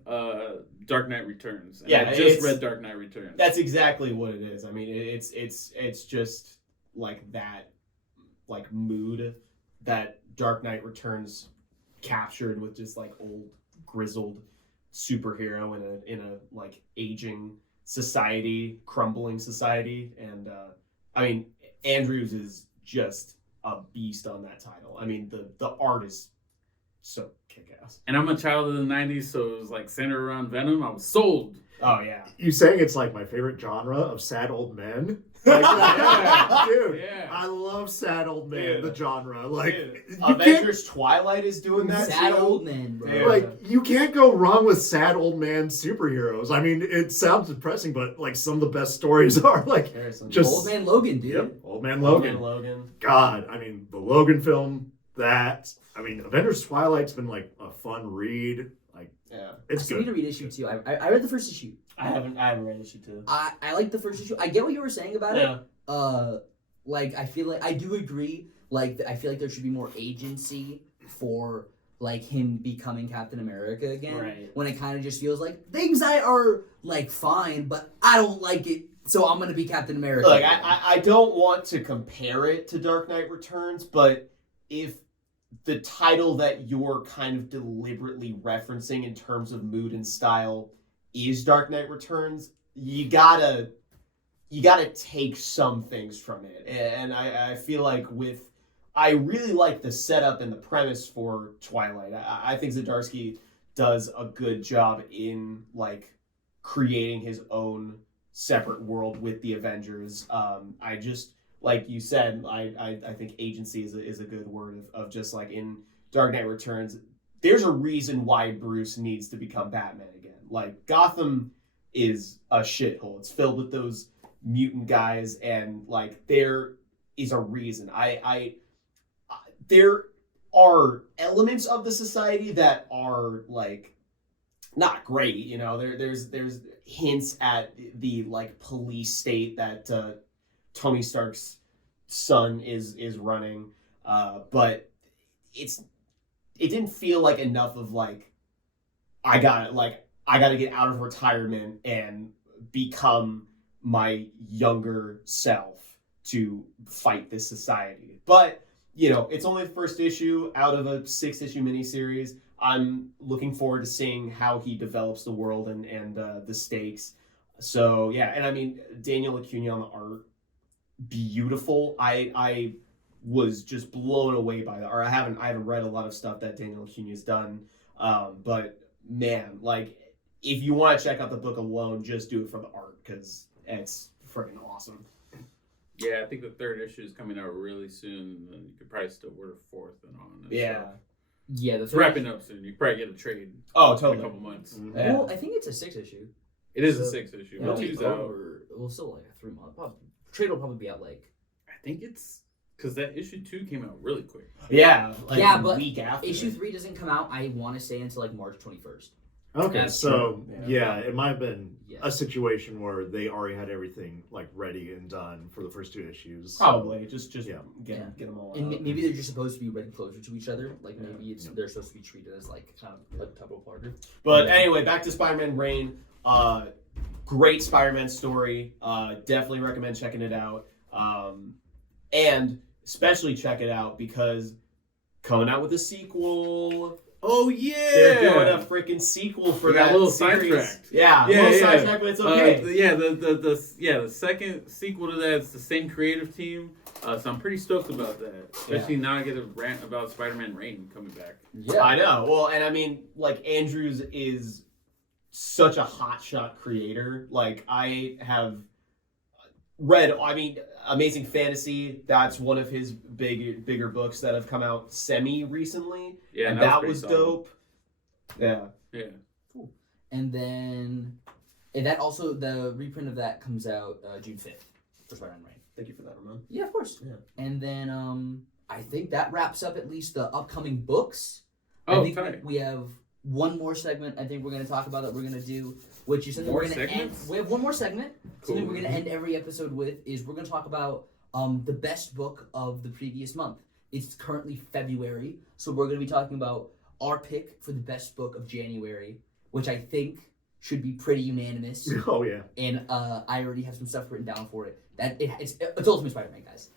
Dark Knight Returns. And I just read Dark Knight Returns. That's exactly what it is. I mean, it's just like that like mood that Dark Knight Returns captured with just like old grizzled superhero in a like aging society, crumbling society. And I mean, Andrews is just a beast on that title. I mean, the art is so kick-ass. And I'm a child of the 90s, so it was like centered around Venom. I was sold. Oh, yeah. You saying it's like my favorite genre of sad old men? Like, dude, I love sad old man, the genre. Like, Avengers Twilight is doing that sad too. Old man, bro. Yeah. Like, you can't go wrong with sad old man superheroes. I mean, it sounds depressing, but like some of the best stories are like just Old Man Logan, dude. Yep, Old Man Logan. God, I mean, the Logan film. Avengers Twilight's been like a fun read. Like, it's good. I need to read issue 2. I read the first issue. I haven't read issue 2. I like the first issue. I get what you were saying about it. I feel like I do agree. Like, I feel like there should be more agency for like him becoming Captain America again. Right. When it kind of just feels like things that are like fine, but I don't like it, so I'm gonna be Captain America. Look, I don't want to compare it to Dark Knight Returns, but if the title that you're kind of deliberately referencing in terms of mood and style is Dark Knight Returns, you gotta take some things from it. And I feel like I really like the setup and the premise for Twilight. I think Zdarsky does a good job in like creating his own separate world with the Avengers. I just, like you said, I think agency is a good word of just like in Dark Knight Returns, there's a reason why Bruce needs to become Batman again. Like, Gotham is a shithole. It's filled with those mutant guys, and like there is a reason. There are elements of the society that are like not great, you know. There's hints at the like police state that Tony Stark's son is running, but it didn't feel like enough of like I gotta get out of retirement and become my younger self to fight this society. But you know, it's only the first issue out of a 6-issue miniseries. I'm looking forward to seeing how he develops the world and the stakes. So yeah, and I mean Daniel Acuna on the art, beautiful. I was just blown away by the art. I haven't read a lot of stuff that Daniel Acuna's done, but man, like if you want to check out the book alone, just do it for the art because it's freaking awesome. Yeah, I think the 3rd issue is coming out really soon, and you could probably still order 4th and on. And yeah. stuff. Yeah, it's wrapping up soon. You could probably get a trade. Oh, totally. In a couple months. Mm-hmm. Yeah. Well, I think it's a 6-issue. It is a 6-issue. It'll But be 2's out. over. Well, still like a 3-month. Trade will probably be out like. I think it's because that issue 2 came out really quick. Yeah, like yeah, a but week after. Issue 3 doesn't come out. I want to say until like March 21st. Okay, That's so true. yeah, it might have been Yeah. a situation where they already had everything like ready and done for the first 2 issues. Probably just Yeah. get them all And out. maybe they're just supposed to be ready closer to each other. Like maybe Yeah. they're supposed to be treated as like kind of like Tupperware partner. But anyway, back to Spider-Man Reign. Great Spider-Man story. Definitely recommend checking it out. And especially check it out because coming out with a sequel. Oh yeah, They're doing a freaking sequel for got that a little series. sidetracked. Yeah, a little sidetracked, but it's okay. The second sequel to that is the same creative team. So I'm pretty stoked about that. Especially now I get a rant about Spider-Man Reign coming back. Yeah. I know. Well, and I mean, like, Andrews is such a hotshot creator. Like, I have read, I mean, Amazing Fantasy. That's one of his bigger books that have come out recently. Yeah, and that was dope. Yeah. Cool. And then, that also, the reprint of that comes out June 5th for Spider-Man Reign. Thank you for that, Ramon. Yeah, of course. Yeah. And then I think that wraps up at least the upcoming books. Oh, I think okay. we have one more segment I think we're going to talk about that we're going to do, which is something More we're going to end. segments? We have one more segment. Cool. Something we're going to end every episode with is we're going to talk about the best book of the previous month. It's currently February, so we're going to be talking about our pick for the best book of January, which I think should be pretty unanimous. Oh yeah. And I already have some stuff written down for it. It's Ultimate Spider-Man, guys.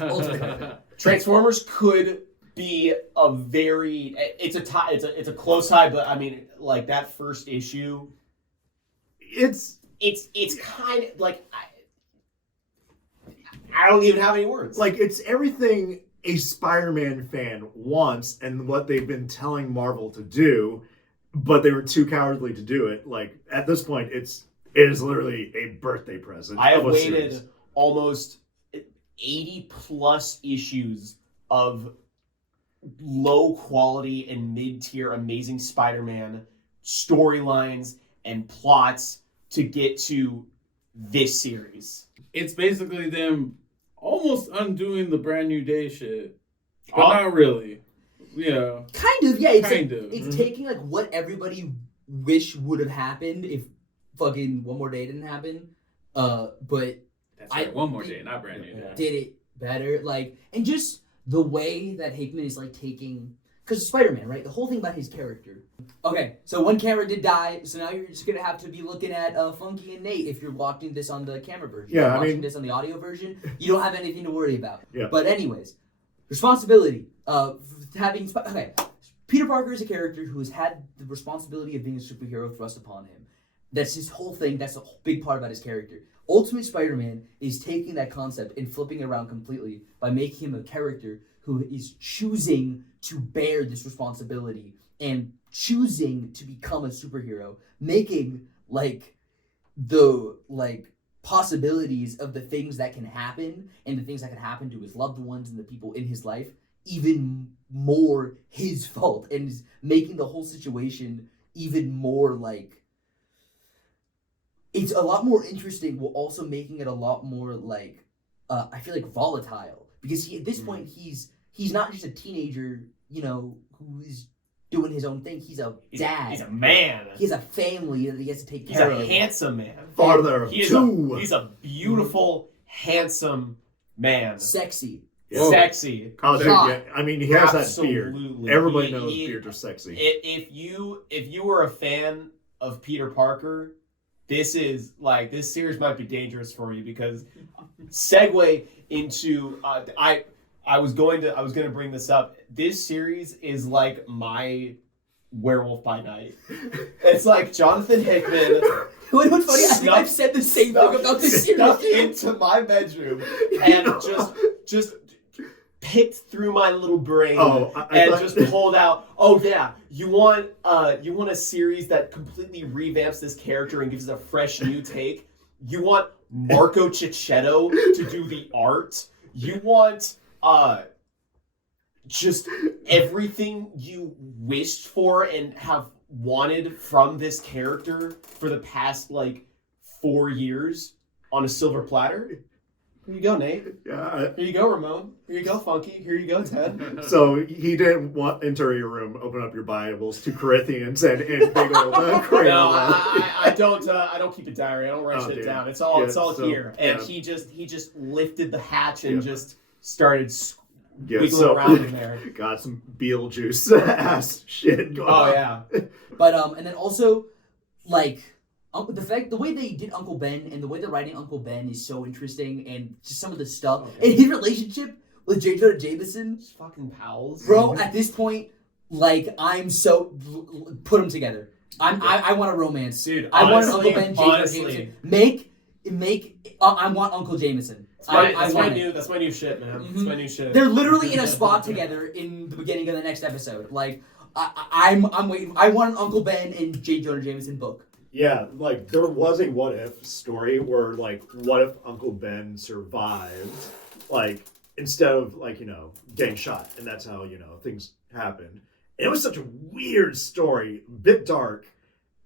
Ultimate Spider-Man. Transformers could be a very it's a tie, it's a close tie, but I mean, like, that first issue, it's kind of like I don't even have any words. Like, it's everything a Spider-Man fan wants and what they've been telling Marvel to do, but they were too cowardly to do it. Like, at this point, it is literally a birthday present. I have of a waited series. almost 80 plus issues of low quality and mid-tier Amazing Spider-Man storylines and plots to get to this series. It's basically them almost undoing the Brand New Day shit. But not really. Yeah. Kind of, yeah. It's Kind of. It's taking like what everybody wish would have happened if fucking One More Day didn't happen. But That's right. One More Day, not Brand New Day. did it better. Like, and just the way that Hickman is like taking, because Spider-Man, right? The whole thing about his character. Okay, so one camera did die, so now you're just gonna have to be looking at Funky and Nate if you're watching this on the camera version. Yeah, if you're I watching mean- this on the audio version, you don't have anything to worry about. Yeah. But anyways, responsibility of having Peter Parker is a character who has had the responsibility of being a superhero thrust upon him. That's his whole thing. That's a big part about his character. Ultimate Spider-Man is taking that concept and flipping it around completely by making him a character who is choosing to bear this responsibility and choosing to become a superhero, making the possibilities of the things that can happen and the things that can happen to his loved ones and the people in his life even more his fault, and is making the whole situation even more it's a lot more interesting, while also making it a lot more I feel like volatile, because at this point he's not just a teenager, who is doing his own thing. He's a dad. He's a man. He has a family that he has to take He's care a of. handsome man. Father of He's two. He's a beautiful, handsome man. Sexy. Whoa. Sexy. Oh, dude, Hot. yeah. I mean, he has that beard. Absolutely. Everybody He- knows he- beards are sexy. If you were a fan of Peter Parker, this series might be dangerous for you, because segue into I was going to bring this up. This series is like my Werewolf by Night. It's like Jonathan Hickman What's funny? I think I've said the same thing about this snuck series. into my bedroom and just picked through my little brain and just pulled out. Oh yeah, you want a series that completely revamps this character and gives it a fresh new take. You want Marco Cicchetto to do the art. You want just everything you wished for and have wanted from this character for the past 4 years on a silver platter. Here you go, Nate. Yeah. Here you go, Ramon. Here you go, Funky. Here you go, Ted. So he didn't enter your room, open up your Bibles to Corinthians, and in big old crayon. No, I don't keep a diary. I don't write shit down. It's all here. And he just lifted the hatch and just started wiggling around in there. Got some Beetlejuice ass shit going on. Oh yeah. But and then also the way they did Uncle Ben and the way they're writing Uncle Ben is so interesting, and just some of the stuff and his relationship with J. Jonah Jameson. Just fucking pals. Bro, at this point, I'm so put them together. I want a romance, dude. I want honestly, Uncle Ben, J. Jonah Jameson. Make I want Uncle Jameson. That's my new shit, man. That's my new shit. They're literally in a spot together in the beginning of the next episode. Like, I'm waiting. I want an Uncle Ben and J. Jonah Jameson book. Yeah, like there was a what if story where like what if Uncle Ben survived, like instead of like getting shot, and that's how things happened. And it was such a weird story, bit dark,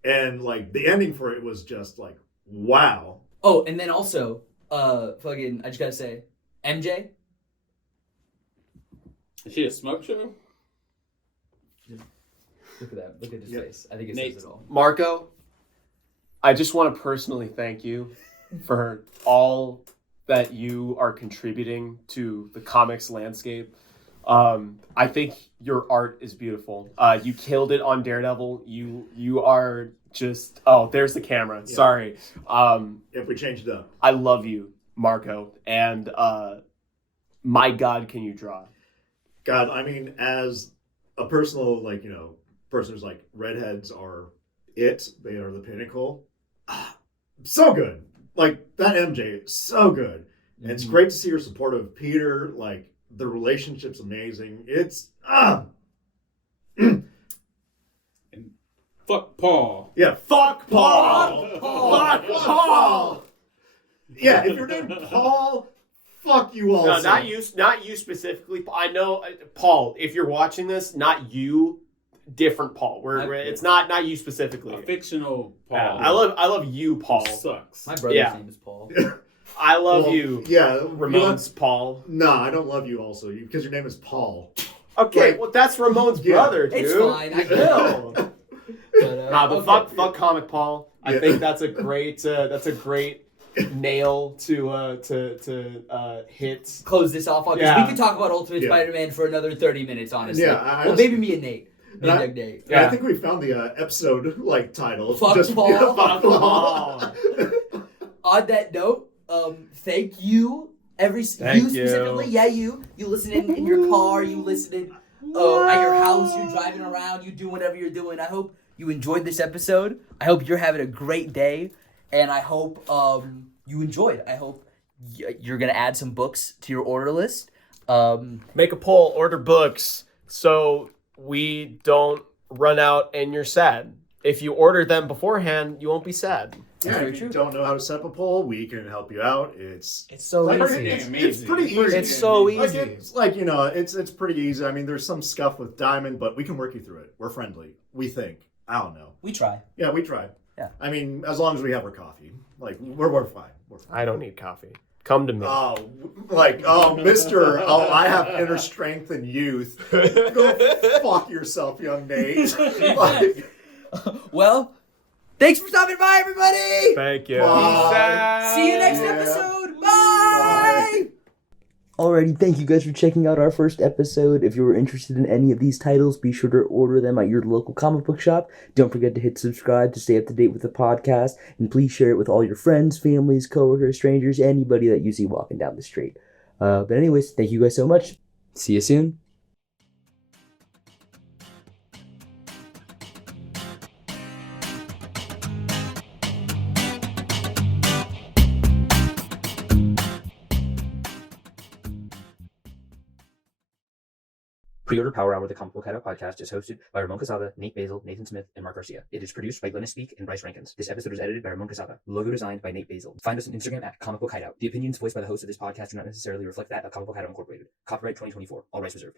and like the ending for it was just like wow. Oh, and then also, I just gotta say, MJ. Is she a smoke show? Look at that. Look at his face. I think it says it all. Marco, I just want to personally thank you for all that you are contributing to the comics landscape. I think your art is beautiful. You killed it on Daredevil. You are just... Oh, there's the camera. Yeah. Sorry. If we change it up. I love you, Marco. And my God, can you draw? God, I mean, as a personal, person who's like, redheads are it. They are the pinnacle. So good. Like, that MJ, so good. And it's great to see her support of Peter. Like, the relationship's amazing. It's, And fuck Paul. Yeah, fuck Paul! Fuck Paul! Yeah, if you're named Paul, fuck you also. No, not you specifically. I know, Paul, if you're watching this, not you, different Paul. It's not you specifically. A fictional Paul. Yeah, I love you, Paul. Sucks. My brother's name is Paul. I love you. Yeah, Ramon's Paul. No, I don't love you also, because your name is Paul. Okay, well that's Ramon's brother, dude. It's fine. I know. But fuck comic Paul. I think that's a great nail to hit. Close this off on because we could talk about Ultimate Spider-Man for another 30 minutes, honestly. Yeah, maybe me and Nate. I think we found the episode title. Fuck Paul. Yeah, fuck Paul. On that note, thank you. You specifically, you listening in your car, you listening at your house, you're driving around, you do whatever you're doing. I hope you enjoyed this episode. I hope you're having a great day, and I hope you enjoyed. I hope you're gonna add some books to your order list. Make a poll, order books, so we don't run out and you're sad. If you order them beforehand, you won't be sad. Yeah, if you don't know how to set up a poll, we can help you out. It's so easy. It's pretty easy. It's so easy. It's it's pretty easy. I mean, there's some scuff with Diamond, but we can work you through it. We're friendly. We think. I don't know. We try. Yeah, we try. Yeah. I mean, as long as we have our coffee, we're fine. We're fine. I don't need coffee. Come to me. Mister. I have inner strength and youth. Go fuck yourself, young Nate. Well, thanks for stopping by, everybody. Thank you. Bye. See you next episode. Bye. Alrighty, thank you guys for checking out our first episode. If you were interested in any of these titles, be sure to order them at your local comic book shop. Don't forget to hit subscribe to stay up to date with the podcast, and please share it with all your friends, families, coworkers, strangers, anybody that you see walking down the street. But anyways, thank you guys so much. See you soon. Pre-order Power Hour, the Comic Book Hideout podcast, is hosted by Ramon Quesada, Nate Basil, Nathan Smith, and Mark Garcia. It is produced by Glennis Speak and Bryce Rankins. This episode was edited by Ramon Quesada. Logo designed by Nate Basil. Find us on Instagram at Comic Book Hideout. The opinions voiced by the host of this podcast do not necessarily reflect that of Comic Book Hideout Incorporated. Copyright 2024. All rights reserved.